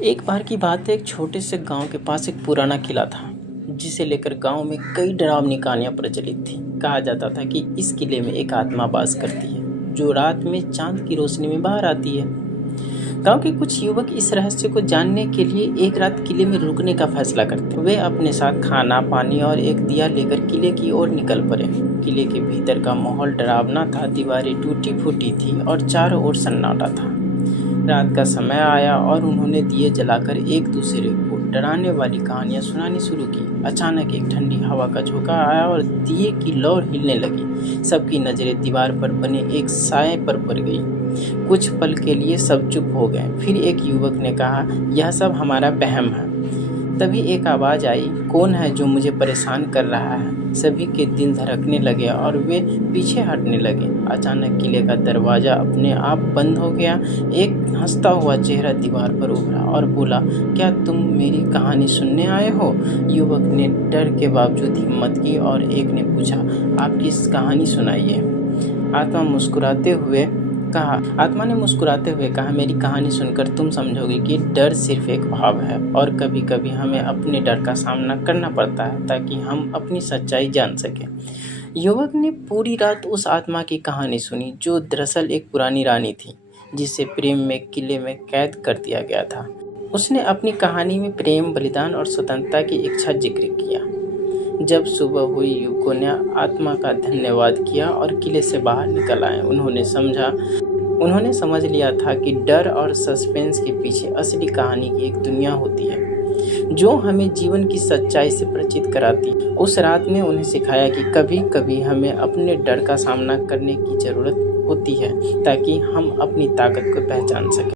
एक बार की बात है, एक छोटे से गांव के पास एक पुराना किला था जिसे लेकर गांव में कई डरावनी कहानियां प्रचलित थी। कहा जाता था कि इस किले में एक आत्मा वास करती है जो रात में चांद की रोशनी में बाहर आती है। गांव के कुछ युवक इस रहस्य को जानने के लिए एक रात किले में रुकने का फैसला करते। वे अपने साथ खाना, पानी और एक दिया लेकर किले की ओर निकल पड़े। किले के भीतर का माहौल डरावना था, दीवारें टूटी फूटी थी और चारों ओर सन्नाटा था। रात का समय आया और उन्होंने दिए जलाकर एक दूसरे को डराने वाली कहानियां सुनानी शुरू की। अचानक एक ठंडी हवा का झोंका आया और दिए की लौ हिलने लगी। सबकी नजरें दीवार पर बने एक साए पर पड़ गई। कुछ पल के लिए सब चुप हो गए। फिर एक युवक ने कहा, यह सब हमारा वहम है। तभी एक आवाज आई, कौन है जो मुझे परेशान कर रहा है? सभी के दिल धड़कने लगे और वे पीछे हटने लगे। अचानक किले का दरवाजा अपने आप बंद हो गया। एक हंसता हुआ चेहरा दीवार पर उभरा और बोला, क्या तुम मेरी कहानी सुनने आए हो? युवक ने डर के बावजूद हिम्मत की और एक ने पूछा, आपकी कहानी सुनाइए। आत्मा ने मुस्कुराते हुए कहा, मेरी कहानी सुनकर तुम समझोगे कि डर सिर्फ एक भाव है और कभी कभी हमें अपने डर का सामना करना पड़ता है ताकि हम अपनी सच्चाई जान सकें। युवक ने पूरी रात उस आत्मा की कहानी सुनी जो दरअसल एक पुरानी रानी थी जिसे प्रेम में किले में कैद कर दिया गया था। उसने अपनी कहानी में प्रेम, बलिदान और स्वतंत्रता की इच्छा जिक्र किया। जब सुबह हुई, युवकों ने आत्मा का धन्यवाद किया और किले से बाहर निकल आए। उन्होंने समझ लिया था कि डर और सस्पेंस के पीछे असली कहानी की एक दुनिया होती है जो हमें जीवन की सच्चाई से परिचित कराती है। उस रात ने उन्हें सिखाया कि कभी कभी हमें अपने डर का सामना करने की ज़रूरत होती है ताकि हम अपनी ताकत को पहचान सकें।